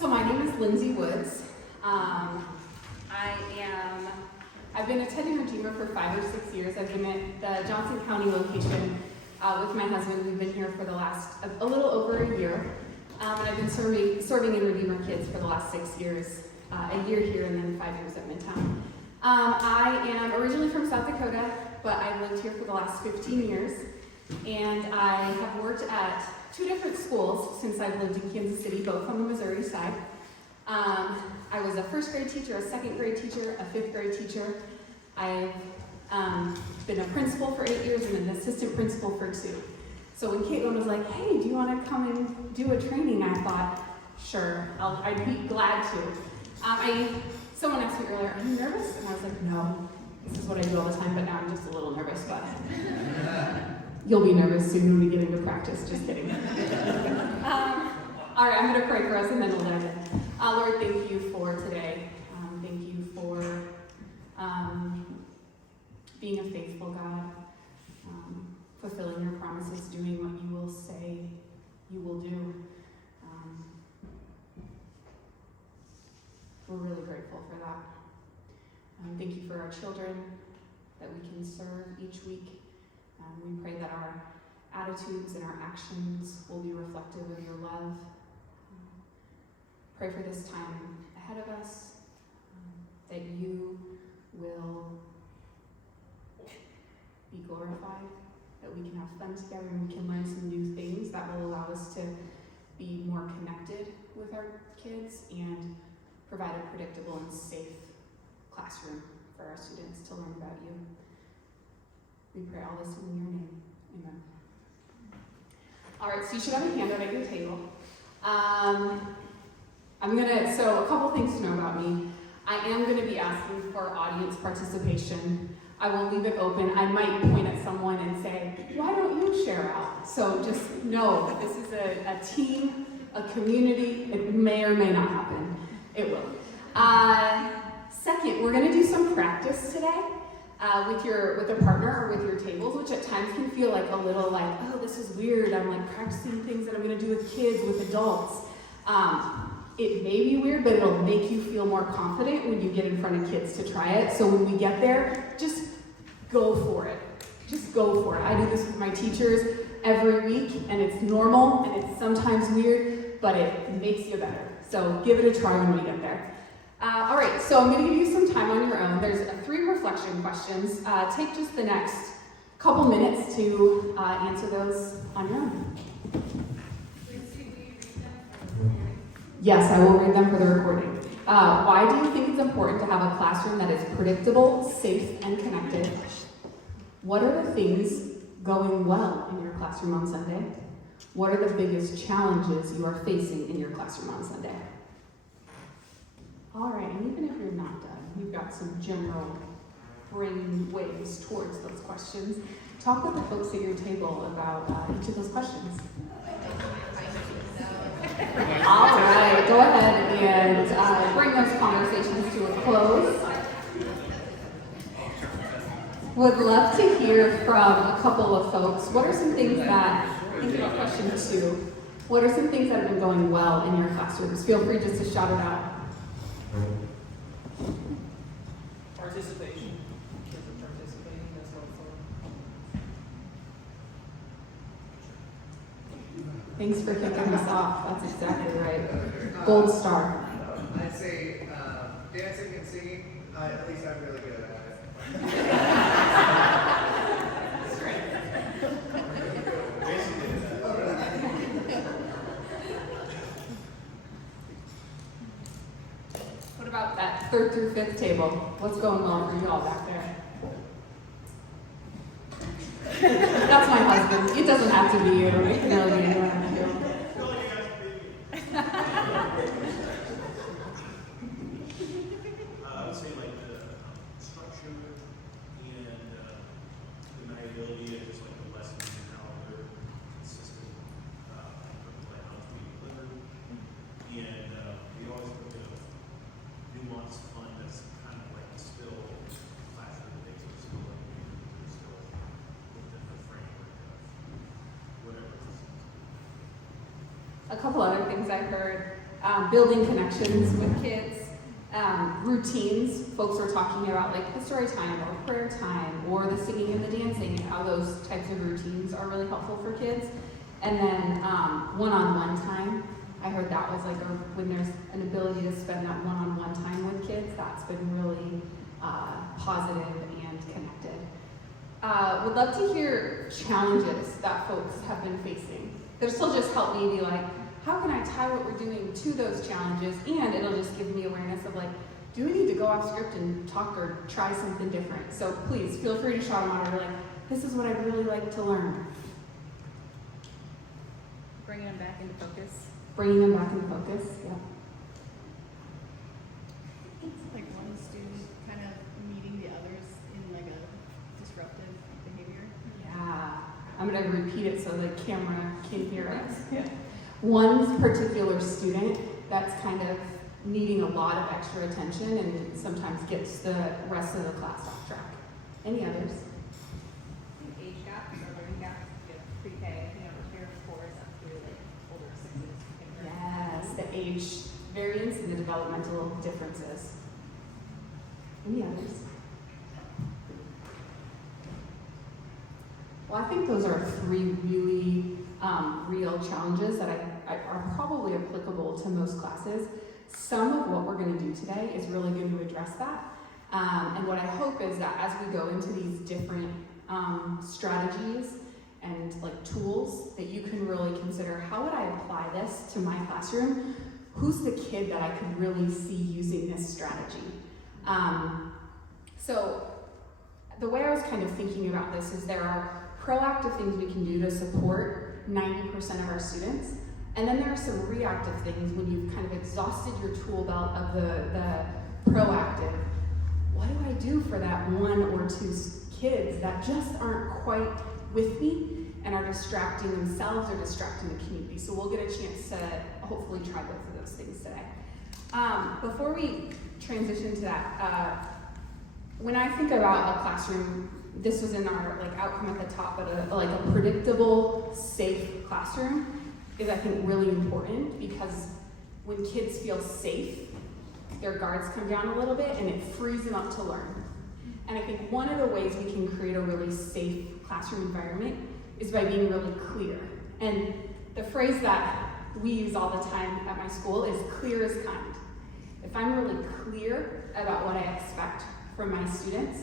So my name is Lindsey Woods. I've been attending Redeemer for 5 or 6 years. I've been at the Johnson County location with my husband. We've been here for the last, a little over a year. And I've been serving in RedeemerKIDS for the last 6 years, a year here and then 5 years at Midtown. I am originally from South Dakota, but I've lived here for the last 15 years. And I have worked at 2 different schools since I've lived in Kansas City, both on the Missouri side. I was a 1st grade teacher, a 2nd grade teacher, a 5th grade teacher. I've been a principal for 8 years and an assistant principal for 2. So when Caitlin was like, hey, do you want to come and do a training? I thought, sure, I'd be glad to. Someone asked me earlier, are you nervous? And I was like, no, this is what I do all the time, but now I'm just a little nervous, but you'll be nervous soon when we get into practice, just kidding. All right, I'm going to pray for us and then we'll dive in. Lord, thank you for today. Thank you for being a faithful God, fulfilling your promises, doing what you will say you will do. We're really grateful for that. Thank you for our children that we can serve each week. We pray that our attitudes and our actions will be reflective of your love. Pray for this time ahead of us, that you will be glorified, that we can have fun together and we can learn some new things that will allow us to be more connected with our kids and provide a predictable and safe classroom for our students to learn about you. We pray all this in your name. Amen. All right, so you should have a handout at your table. So a couple things to know about me. I am going to be asking for audience participation. I will leave it open. I might point at someone and say, why don't you share out? So just know that this is a team, a community. It may or may not happen. It will. Second, we're going to do some practice today with a partner or with your tables, which at times can feel like a little like, oh, this is weird. I'm like practicing things that I'm going to do with kids, with adults. It may be weird, but it'll make you feel more confident when you get in front of kids to try it. So when we get there, just go for it. Just go for it. I do this with my teachers every week, and it's normal, and it's sometimes weird, but it makes you better. So give it a try when we get there. All right, so I'm going to give you some time on your own. There's 3 reflection questions. Take just the next couple minutes to answer those on your own. Yes, I will read them for the recording. Why do you think it's important to have a classroom that is predictable, safe, and connected? What are the things going well in your classroom on Sunday? What are the biggest challenges you are facing in your classroom on Sunday? All right, and even if you're not done, we've got some general brain waves towards those questions. Talk with the folks at your table about each of those questions. All right, go ahead and bring those conversations to a close. Would love to hear from a couple of folks. What are some things think about question 2. What are some things that have been going well in your classrooms? Feel free just to shout it out. Participation. Kids are participating, that's helpful. Thanks for kicking us off. That's exactly right. Gold star. I'd say dancing and singing, at least I'm really good at it. That's right. What about that 3rd through 5th table? What's going on for y'all back there? That's my husband. It doesn't have to be you. It can really be anyone I do. I would say like the structure and the malleability and just like the lessons and how they're consistent, like how it's being delivered. And we always put the nuanced fun that's kind of like still classroom things are still like they're still within the framework of whatever. A couple other things I heard. building connections with kids, routines. Folks were talking about like the story time or prayer time or the singing and the dancing and how those types of routines are really helpful for kids. And then one-on-one time. I heard that was like when there's an ability to spend that one-on-one time with kids, that's been really positive and connected. Would love to hear challenges that folks have been facing. That'll still just help me be like, how can I tie what we're doing to those challenges? And it'll just give me awareness of like, do we need to go off script and talk or try something different? So please feel free to shout them out or like, this is what I'd really like to learn. Bringing them back into focus. Bringing them back into focus, yeah. It's like one student kind of meeting the others in like a disruptive behavior. Yeah, I'm gonna repeat it so the camera can hear us. Yeah. One particular student that's kind of needing a lot of extra attention and sometimes gets the rest of the class off track. Any others? Age gaps or learning gaps, pre-K, here 4s up through like older 6s. Yes, the age variance and the developmental differences. Any others? Well, I think those are three really real challenges that are probably applicable to most classes. Some of what we're going to do today is really going to address that. And what I hope is that as we go into these different strategies and like tools, that you can really consider, how would I apply this to my classroom? Who's the kid that I could really see using this strategy? So the way I was kind of thinking about this is there are proactive things we can do to support 90% of our students. And then there are some reactive things when you've kind of exhausted your tool belt of the proactive. What do I do for that 1 or 2 kids that just aren't quite with me and are distracting themselves or distracting the community? So we'll get a chance to hopefully try both of those things today. Before we transition to that, when I think about a classroom, this was in our like outcome at the top, but a predictable, safe classroom is, I think, really important, because when kids feel safe, their guards come down a little bit and it frees them up to learn. And I think one of the ways we can create a really safe classroom environment is by being really clear. And the phrase that we use all the time at my school is clear as kind. If I'm really clear about what I expect from my students,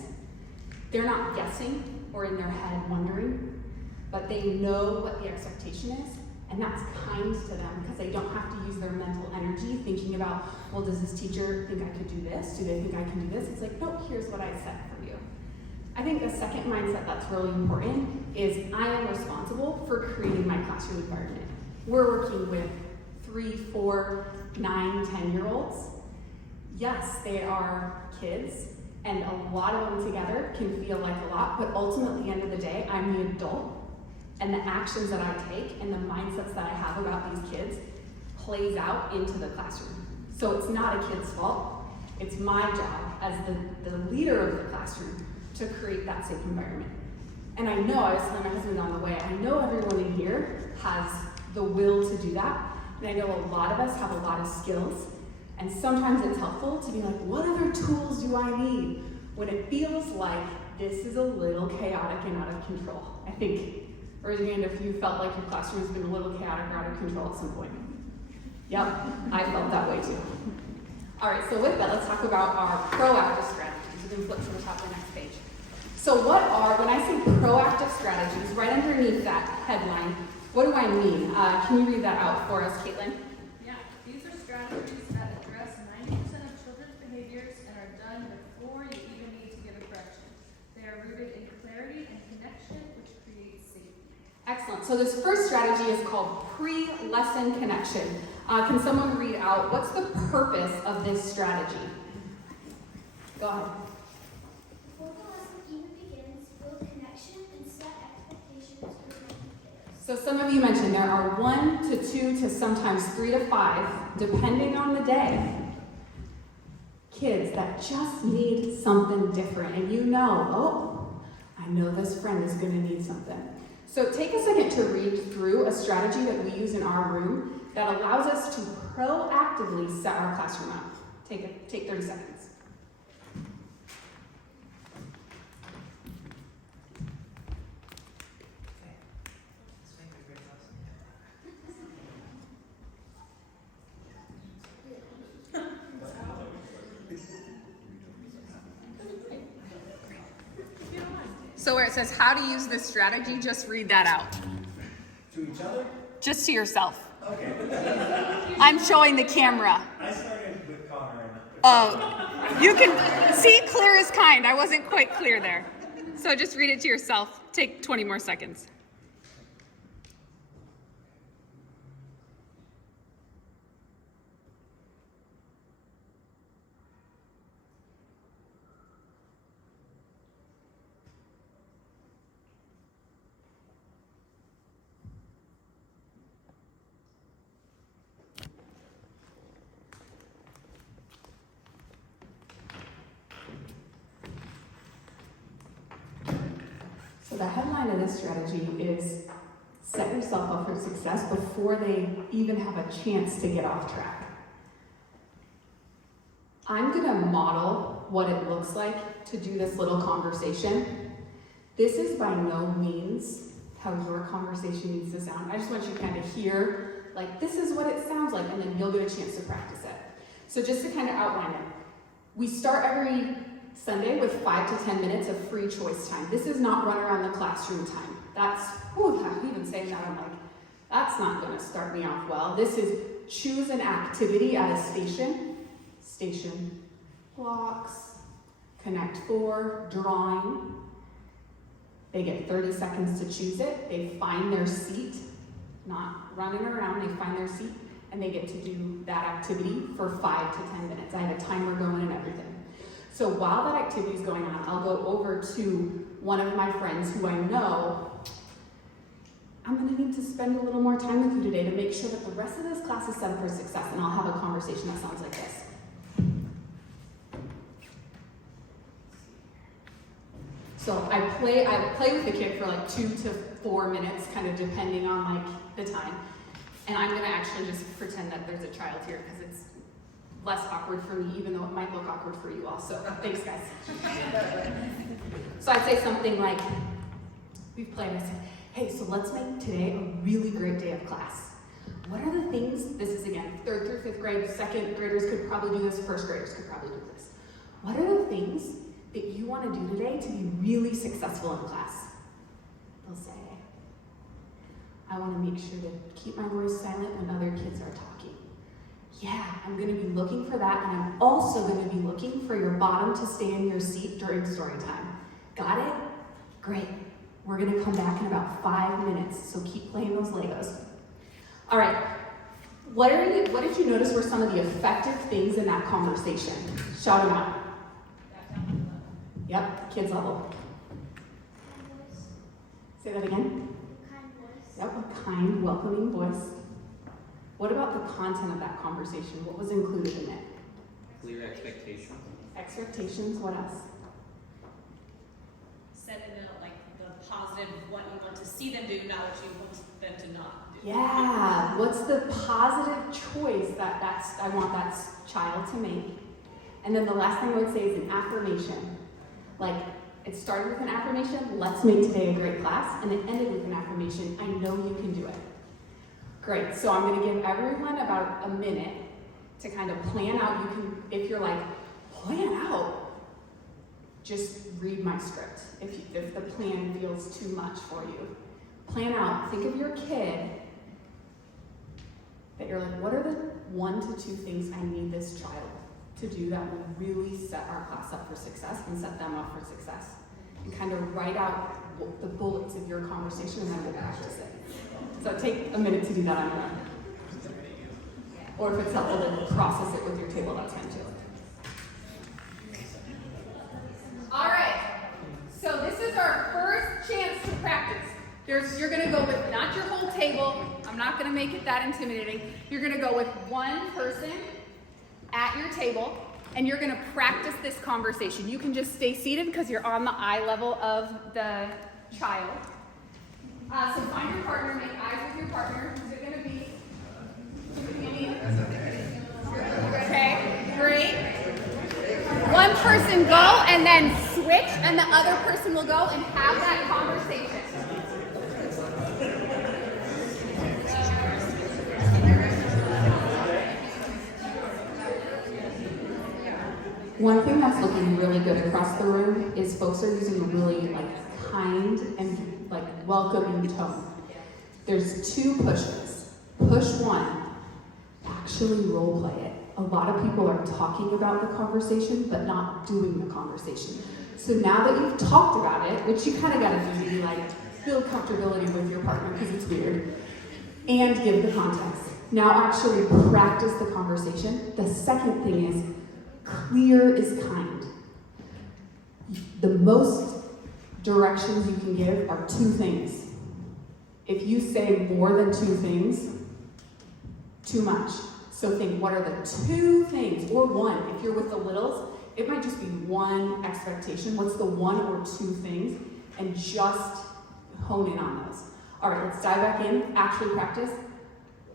they're not guessing or in their head wondering, but they know what the expectation is, and that's kind to them because they don't have to use their mental energy thinking about, well, does this teacher think I could do this? Do they think I can do this? It's like, no, here's what I set for you. I think the second mindset that's really important is I am responsible for creating my classroom environment. We're working with 3, 4, 9, 10-year-olds. Yes, they are kids, and a lot of them together can feel like a lot, but ultimately, at the end of the day, I'm the adult, and the actions that I take and the mindsets that I have about these kids plays out into the classroom. So it's not a kid's fault. It's my job as the leader of the classroom to create that safe environment. And I know, I was telling my husband on the way, I know everyone in here has the will to do that, and I know a lot of us have a lot of skills, and sometimes it's helpful to be like, what other tools do I need when it feels like this is a little chaotic and out of control? I think, raise your hand if you felt like your classroom has been a little chaotic or out of control at some point. Yep, I felt that way too. All right, so with that, let's talk about our proactive strategies. You can flip to the top of the next page. So when I say proactive strategies, right underneath that headline, what do I mean? Can you read that out for us, Caitlin? Yeah, these are strategies that address 90% of children's behaviors and are done before you even need to give a correction. They are rooted in clarity and connection, which creates safety. Excellent. So this first strategy is called pre-lesson connection. Can someone read out what's the purpose of this strategy? Go ahead. Before the lesson even begins, build connection and set expectations for players. So some of you mentioned there are 1 to 2 to sometimes 3 to 5, depending on the day, kids that just need something different. And you know, oh, I know this friend is going to need something. So take a second to read through a strategy that we use in our room that allows us to proactively set our classroom up. Take 30 seconds. Let's make a great class. So where it says how to use this strategy, just read that out. To each other? Just to yourself. Okay. I'm showing the camera. I started with Connor and. Oh, you can see clear as kind. I wasn't quite clear there. So just read it to yourself. Take 20 more seconds. So the headline of this strategy is set yourself up for success before they even have a chance to get off track. I'm going to model what it looks like to do this little conversation. This is by no means how your conversation needs to sound. I just want you to kind of hear, like, this is what it sounds like, and then you'll get a chance to practice it. So just to kind of outline it, we start every Sunday with 5 to 10 minutes of free choice time. This is not run around the classroom time. That's, even saying that, I'm like, that's not going to start me off well. This is choose an activity at a station, blocks, Connect 4, drawing. They get 30 seconds to choose it. They find their seat, not running around, they find their seat, and they get to do that activity for 5 to 10 minutes. I have a timer going and everything. So while that activity is going on, I'll go over to one of my friends who I know I'm going to need to spend a little more time with you today to make sure that the rest of this class is set up for success, and I'll have a conversation that sounds like this. So I play with the kid for like 2 to 4 minutes, kind of depending on like the time. And I'm going to actually just pretend that there's a child here because it's less awkward for me, even though it might look awkward for you all. So thanks, guys. So I'd say something like, we've played, I said, hey, so let's make today a really great day of class. What are the things, this is again, 3rd through 5th grade, 2nd graders could probably do this, 1st graders could probably do this. What are the things that you want to do today to be really successful in class? They'll say, I want to make sure to keep my voice silent when other kids are talking. Yeah, I'm going to be looking for that, and I'm also going to be looking for your bottom to stay in your seat during story time. Got it? Great. We're going to come back in about 5 minutes, so keep playing those Legos. All right. What did you notice were some of the effective things in that conversation? Shout them out. Yep, kids level. Kind voice. Say that again. Kind voice. Yep, a kind, welcoming voice. What about the content of that conversation? What was included in it? Clear expectations. Expectations, what else? Set it in like the positive, what you want to see them do, not what you want them to not do. Yeah, what's the positive choice that I want that child to make? And then the last thing I would say is an affirmation. Like, it started with an affirmation, let's make today a great class, and it ended with an affirmation, I know you can do it. Great, so I'm gonna give everyone about a minute to kind of plan out. You can, if you're like, plan out, just read my script if the plan feels too much for you. Plan out, think of your kid that you're like, what are the 1 to 2 things I need this child to do that will really set our class up for success and set them up for success? And kind of write out the bullets of your conversation, and then we'll practice it. So take a minute to do that on your own. Or if it's helpful to process it with your table, that's fine too. All right, so this is our first chance to practice. You're gonna go with not your whole table. I'm not gonna make it that intimidating. You're gonna go with one person at your table, and you're gonna practice this conversation. You can just stay seated because you're on the eye level of the child. So find your partner, make eyes with your partner. Who's it gonna be? Okay, great. One person go and then switch, and the other person will go and have that conversation. One thing that's looking really good across the room is folks are using a really kind and welcoming tone. There's 2 pushes. Push 1, actually role play it. A lot of people are talking about the conversation, but not doing the conversation. So now that you've talked about it, which you kind of got to do to build comfortability with your partner because it's weird, and give the context. Now actually practice the conversation. The second thing is clear is kind. The most directions you can give are 2 things. If you say more than 2 things, too much. So think, what are the 2 things, or 1? If you're with the littles, it might just be 1 expectation. What's the 1 or 2 things? And just hone in on those. All right, let's dive back in, actually practice.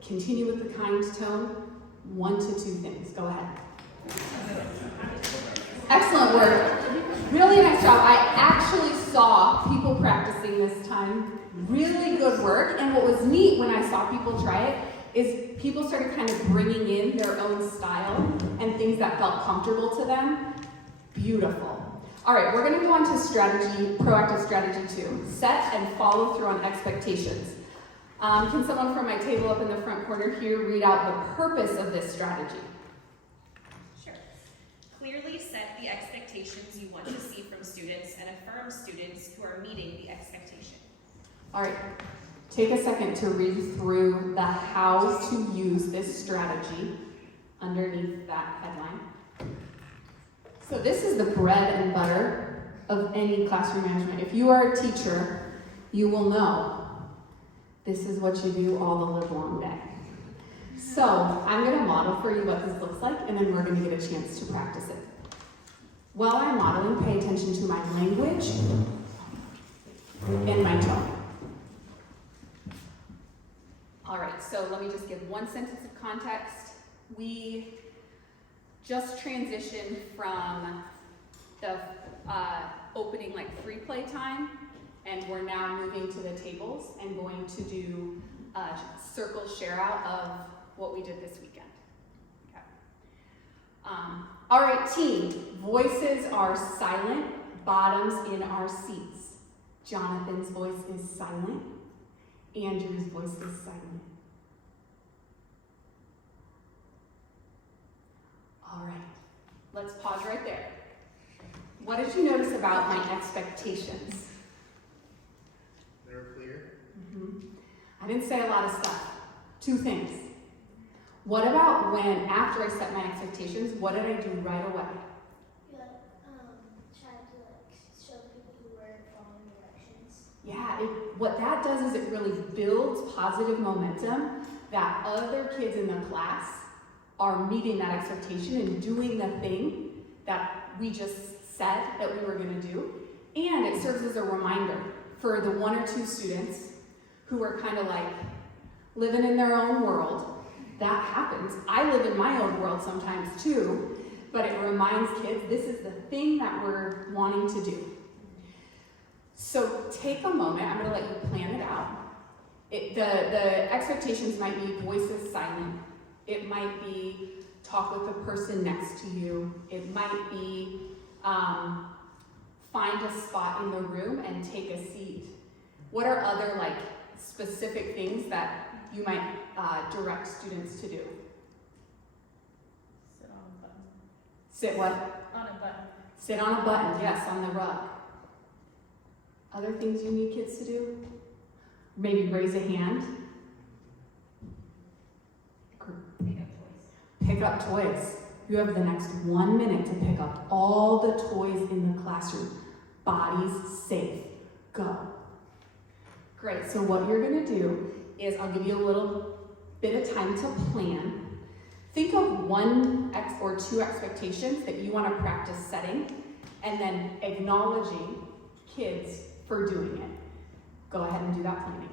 Continue with the kind tone. 1 to 2 things, go ahead. Excellent work. Really nice job. I actually saw people practicing this time. Really good work. And what was neat when I saw people try it is people started kind of bringing in their own style and things that felt comfortable to them. Beautiful. All right, we're going to go on to strategy, proactive strategy 2. Set and follow through on expectations. Can someone from my table up in the front corner here read out the purpose of this strategy? Sure. Clearly set the expectations you want to see from students and affirm students who are meeting the expectation. All right, take a second to read through the how to use this strategy underneath that headline. So this is the bread and butter of any classroom management. If you are a teacher, you will know this is what you do all the livelong day. So I'm going to model for you what this looks like, and then we're going to get a chance to practice it. While I'm modeling, pay attention to my language and my tone. All right, so let me just give 1 sentence of context. We just transitioned from the opening free play time, and we're now moving to the tables and going to do a circle share out of what we did this weekend. Okay. All right, team. Voices are silent, bottoms in our seats. Jonathan's voice is silent. Andrew's voice is silent. All right, let's pause right there. What did you notice about my expectations? They're clear. I didn't say a lot of stuff. 2 things. What about when, after I set my expectations, what did I do right away? You tried to show people who were following directions. Yeah, what that does is it really builds positive momentum that other kids in the class are meeting that expectation and doing the thing that we just said that we were going to do. And it serves as a reminder for the 1 or 2 students who are kind of living in their own world. That happens. I live in my own world sometimes too, but it reminds kids this is the thing that we're wanting to do. So take a moment. I'm going to let you plan it out. The expectations might be voices silent. It might be talk with the person next to you. It might be find a spot in the room and take a seat. What are other specific things that you might direct students to do? Sit on a button. Sit what? On a button. Sit on a button, yes, on the rug. Other things you need kids to do? Maybe raise a hand. Pick up toys. You have the next 1 minute to pick up all the toys in the classroom. Bodies safe. Go. Great, so what you're gonna do is I'll give you a little bit of time to plan. Think of 1 or 2 expectations that you wanna practice setting and then acknowledging kids for doing it. go ahead and do that planning.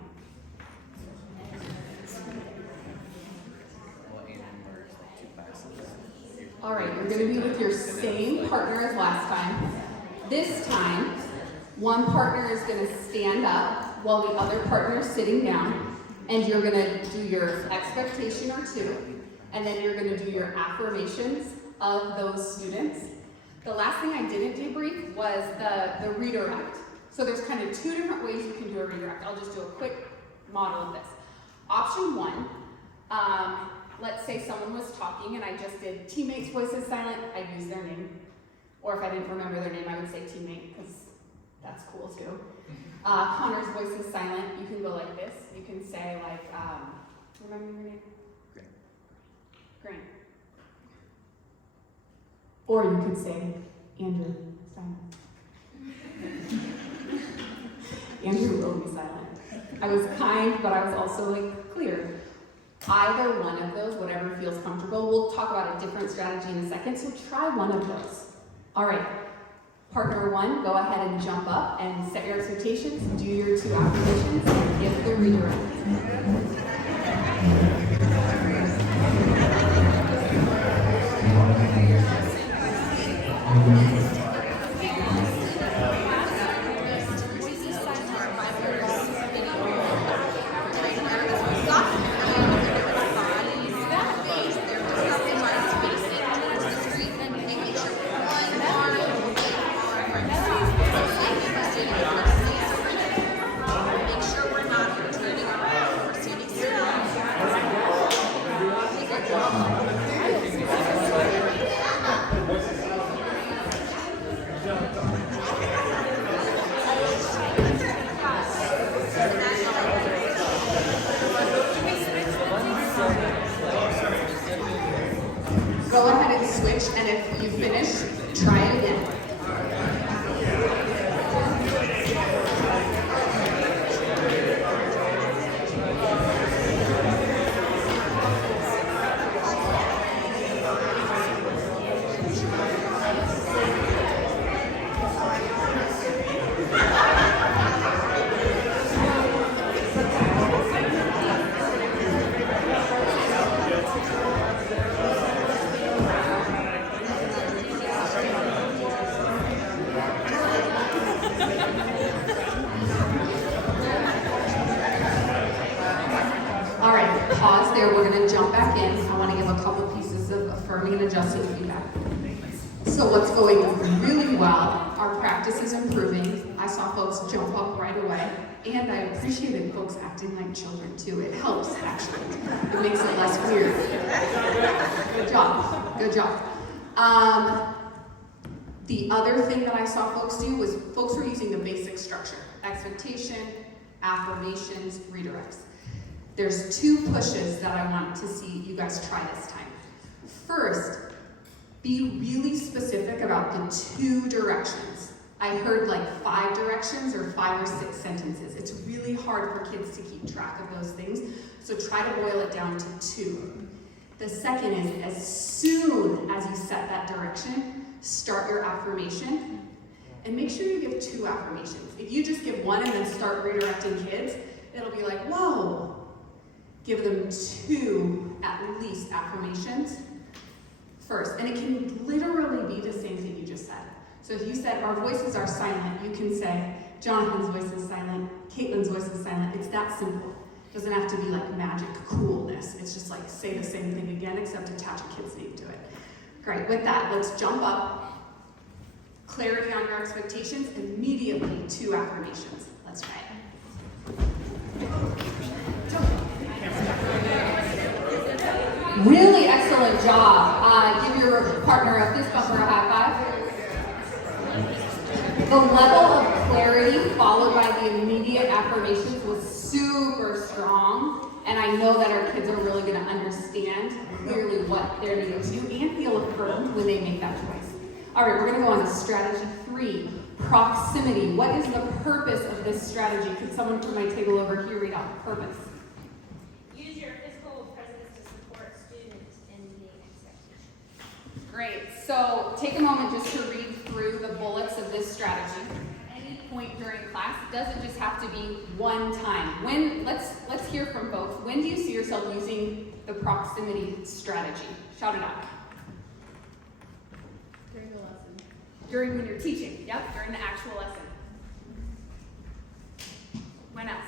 Well, and there's like 2 classes. All right, you're going to be with your same partner as last time. This time, one partner is going to stand up while the other partner is sitting down, and you're going to do your expectation or 2, and then you're going to do your affirmations of those students. The last thing I didn't debrief was the redirect. So there's kind of 2 different ways you can do a redirect. I'll just do a quick model of this. Option 1, let's say someone was talking and I just did teammates' voices silent, I'd use their name. Or if I didn't remember their name, I would say teammate, because that's cool too. Connor's voice is silent, you can go like this. You can say like, remember your name? Grant. Or you could say, Andrew, silent. Andrew will be silent. I was kind, but I was also like clear. Either one of those, whatever feels comfortable. We'll talk about a different strategy in a second, so try one of those. All right, partner 1, go ahead and jump up and set your expectations, do your 2 affirmations, and give the redirect. Go ahead and switch, and if you finish, try it again. All right, pause there. We're going to jump back in. I want to give a couple pieces of affirming and adjusting feedback. So what's going really well, our practice is improving. I saw folks jump up right away, and I appreciated folks acting like children too. It helps, actually. It makes it less weird. Good job. Good job. The other thing that I saw folks do was folks were using the basic structure. Expectation, affirmations, redirects. There's 2 pushes that I want to see you guys try this time. First, be really specific about the 2 directions. I heard like 5 directions or 5 or 6 sentences. It's really hard for kids to keep track of those things, so try to boil it down to 2. The second is, as soon as you set that direction, start your affirmation, and make sure you give 2 affirmations. If you just give 1 and then start redirecting kids, it'll be like, whoa. Give them 2, at least, affirmations first. And it can literally be the same thing you just said. So if you said, our voices are silent, you can say, Jonathan's voice is silent, Caitlin's voice is silent. It's that simple. It doesn't have to be like magic coolness. It's just like say the same thing again, except attach a kid's name to it. Great, with that, let's jump up. Clarity on your expectations, immediately 2 affirmations. Let's try it. Really excellent job. Give your partner a fist bump or a high five. The level of clarity followed by the immediate affirmations was super strong, and I know that our kids are really going to understand clearly what they're needing to do and feel affirmed when they make that choice. All right, we're going to go on to strategy 3, proximity. What is the purpose of this strategy? Could someone from my table over here read out the purpose? Use your physical presence to support students in meeting expectations. Great. So take a moment just to read through the bullets of this strategy. Any point during class. It doesn't just have to be one time. Let's hear from both. When do you see yourself using the proximity strategy? Shout it out. During the lesson. During when you're teaching. Yep, during the actual lesson. When else?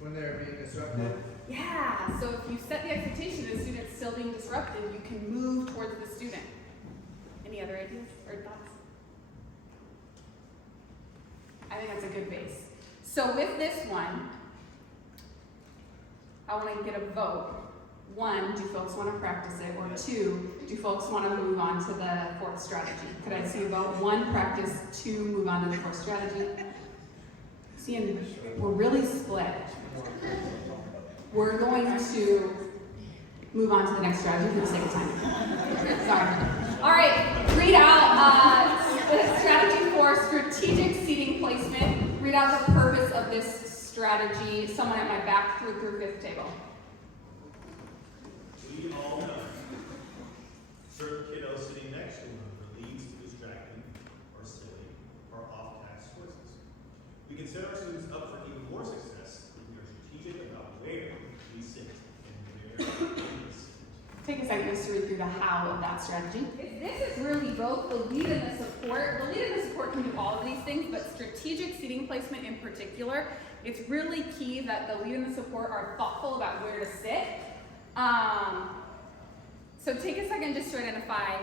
When they're being disrupted. Yeah, so if you set the expectation that a student's still being disrupted, you can move towards the student. Any other ideas or thoughts? I think that's a good base. So with this one, I want to get a vote. 1, do folks want to practice it? Or 2, do folks want to move on to the 4th strategy? Could I see a vote? 1, practice. 2, move on to the 4th strategy. See, and we're really split. We're going to move on to the next strategy for the sake of time. Sorry. All right, read out the strategy for strategic seating placement. Read out the purpose of this strategy. Someone at my back, 3rd through 5th table. We all know certain kiddos sitting next to one another leads to distracting or silly or off-task choices. We can set our students up for even more success if we are strategic about where we sit and where we sit. Take a second just to read through the how of that strategy. This is really both the lead and the support. The lead and the support can do all of these things, but strategic seating placement in particular, it's really key that the lead and the support are thoughtful about where to sit. So take a second just to identify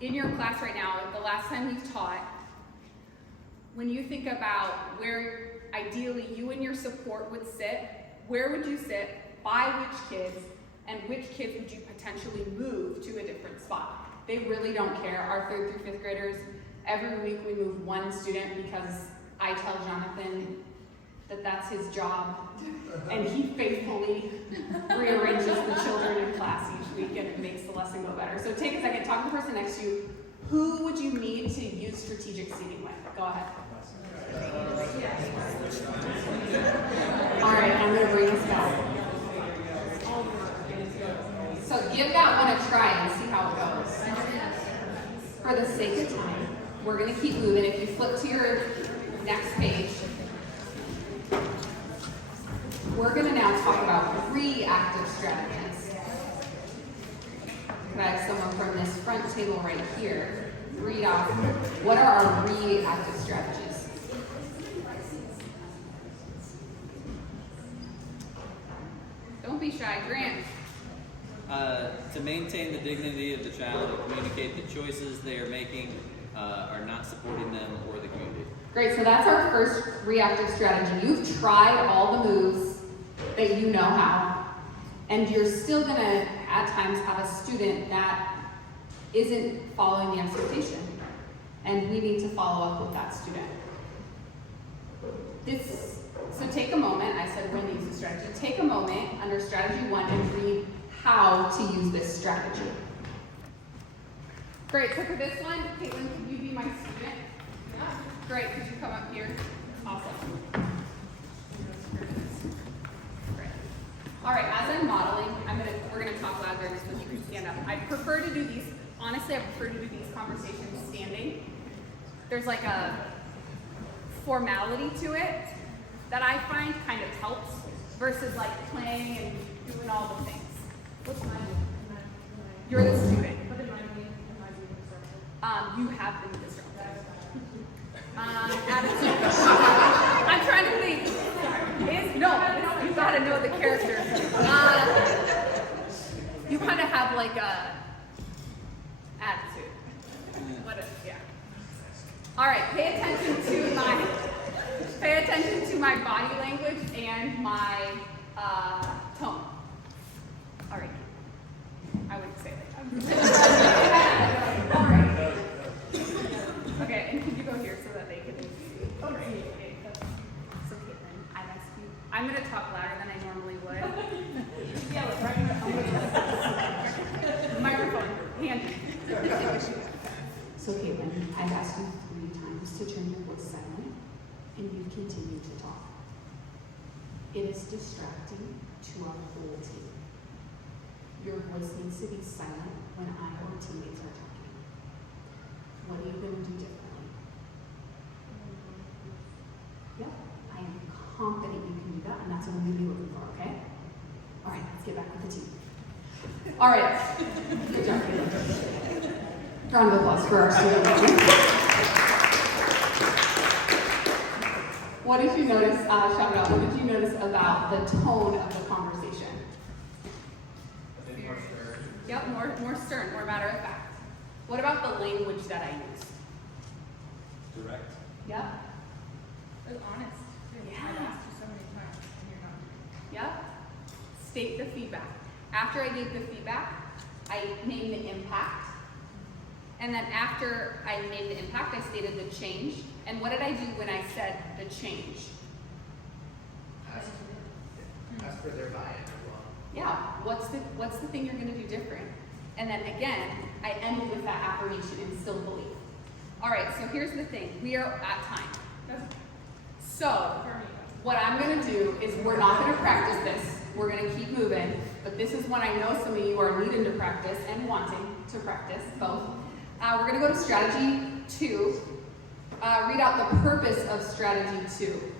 in your class right now, the last time you've taught, when you think about where ideally you and your support would sit, where would you sit, by which kids, and which kids would you potentially move to a different spot? They really don't care. Our 3rd through 5th graders, every week we move one student because I tell Jonathan that that's his job, and he faithfully rearranges the children in class each week, and it makes the lesson go better. So take a second, talk to the person next to you. Who would you need to use strategic seating with? Go ahead. All right, I'm gonna bring this back. So give that one a try and see how it goes. For the sake of time, we're gonna keep moving. If you flip to your next page, we're going to now talk about reactive strategies. Could I have someone from this front table right here read off what are our reactive strategies? Don't be shy, Grant. To maintain the dignity of the child and communicate the choices they are making are not supporting them or the community. Great, so that's our first reactive strategy. You've tried all the moves that you know how, and you're still going to, at times, have a student that isn't following the expectation, and we need to follow up with that student. So take a moment, I said when to use the strategy, take a moment under strategy 1 and read how to use this strategy. Great, so for this one, Caitlin, could you be my student? Yeah. Great, could you come up here? Awesome. Great. All right, as I'm modeling, we're gonna talk louder so you can stand up. I prefer to do these, honestly, I prefer to do these conversations standing. There's like a formality to it that I find kind of helps versus like playing and doing all the things. What's mine? You're the student. What am I being disrupted? You have been disrupted. Attitude. I'm trying to think. You gotta know the characters. You kind of have like a attitude. Yeah. All right. Pay attention to my body language and my tone. All right. I wouldn't say that. All right. Okay, and can you go here so that they can see? Oh, right. Okay, so Caitlin, I've asked you. I'm going to talk louder than I normally would. Yeah, right. Microphone, handy. So Caitlin, I've asked you 3 times to turn your voice silent, and you've continued to talk. It is distracting to our whole team. Your voice needs to be silent when I or teammates are talking. What are you going to do differently? get back with the team. All right. Good job, Caleb. Round of applause for our student leader. What did you notice, shout it out, what did you notice about the tone of the conversation? I think more stern. Yep, more stern, more matter of fact. What about the language that I used? Direct. Yep, It was honest. Too. Yeah. I've asked you so many times, and you're not. yep. State the feedback. After I gave the feedback, I named the impact. And then after I named the impact, I stated the change. And what did I do when I said the change? Ask for their buy-in as well. Yeah, what's the thing you're gonna do different? And then again, I ended with that affirmation and still believe. All right, so here's the thing. We are at time. So, what I'm gonna do is we're not gonna practice this. We're gonna keep moving, but this is when I know some of you are needing to practice and wanting to practice both. We're gonna go to strategy 2. Read out the purpose of strategy 2.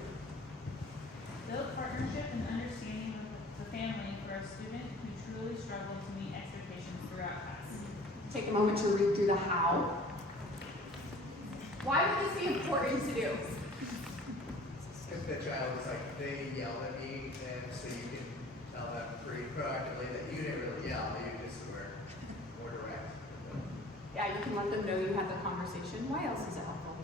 Build partnership and understanding of the family for a student who truly struggles to meet expectations throughout class. Take a moment to read through the how. Why would this be important to do? If the child is like, they yelled at me, and so you can tell them pretty proactively that you didn't really yell, you just were more direct. Yeah, you can let them know you had the conversation. Why else is it helpful?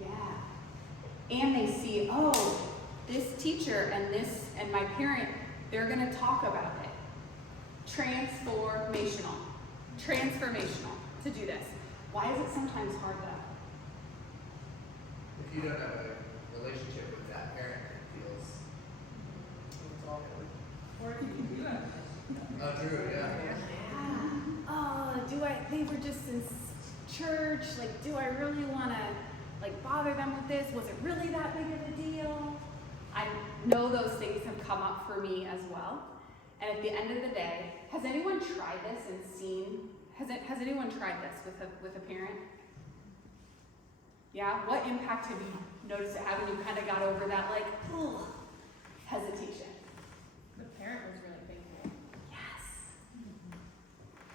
Yeah. And they see, oh, this teacher and my parent, they're gonna talk about it. Transformational to do this. Why is it sometimes hard though? If you don't have a relationship with that parent, it feels, it's awkward. Or if you do have Oh, true, yeah. They were just in church, like, do I really wanna, like, bother them with this? Was it really that big of a deal? I know those things have come up for me as well. And at the end of the day, has anyone tried this and seen, has anyone tried this with a parent? Yeah, what impact have you noticed it having? You kind of got over that, like, ugh, hesitation. The parent was really thankful. Yes.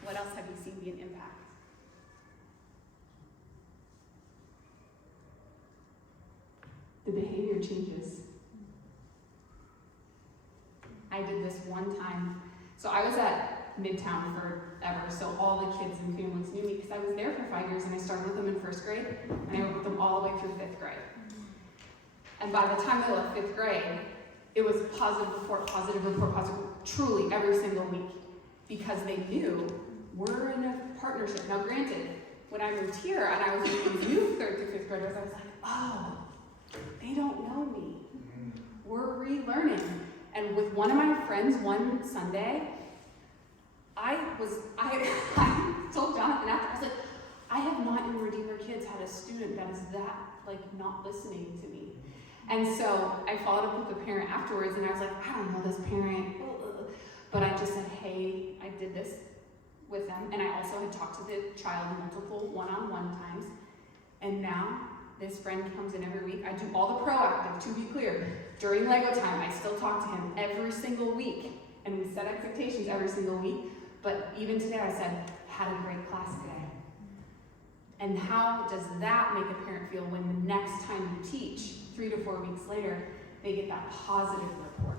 What else have you seen be an impact? The behavior changes. I did this one time. So I was at Midtown forever, so all the kids and families knew me because I was there for 5 years, and I started with them in 1st grade, and I worked with them all the way through 5th grade. And by the time they left 5th grade, it was positive report, truly every single week, because they knew we're in a partnership. Now granted, when I moved here and I was with new 3rd through 5th graders, I was like, oh, they don't know me. We're relearning. And with one of my friends one Sunday, I told Jonathan after, I was like, I have not in RedeemerKIDS had a student that is that, like, not listening to me. And so I followed up with the parent afterwards, and I was like, I don't know this parent, but I just said, hey, I did this with them, and I also had talked to the child multiple one-on-one times, and now this friend comes in every week. I do all the proactive, to be clear. During Lego time, I still talk to him every single week, and we set expectations every single week, but even today I said, had a great class today. And how does that make a parent feel when the next time you teach, 3 to 4 weeks later, they get that positive report?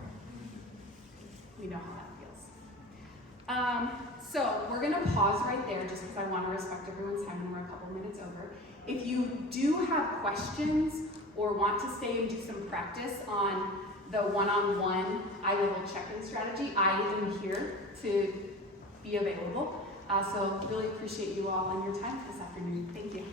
We know how that feels. So we're gonna pause right there just because I want to respect everyone's time and we're a couple minutes over. If you do have questions or want to stay and do some practice on the one-on-one eye-level check-in strategy, I am here to be available. So really appreciate you all on your time this afternoon. Thank you.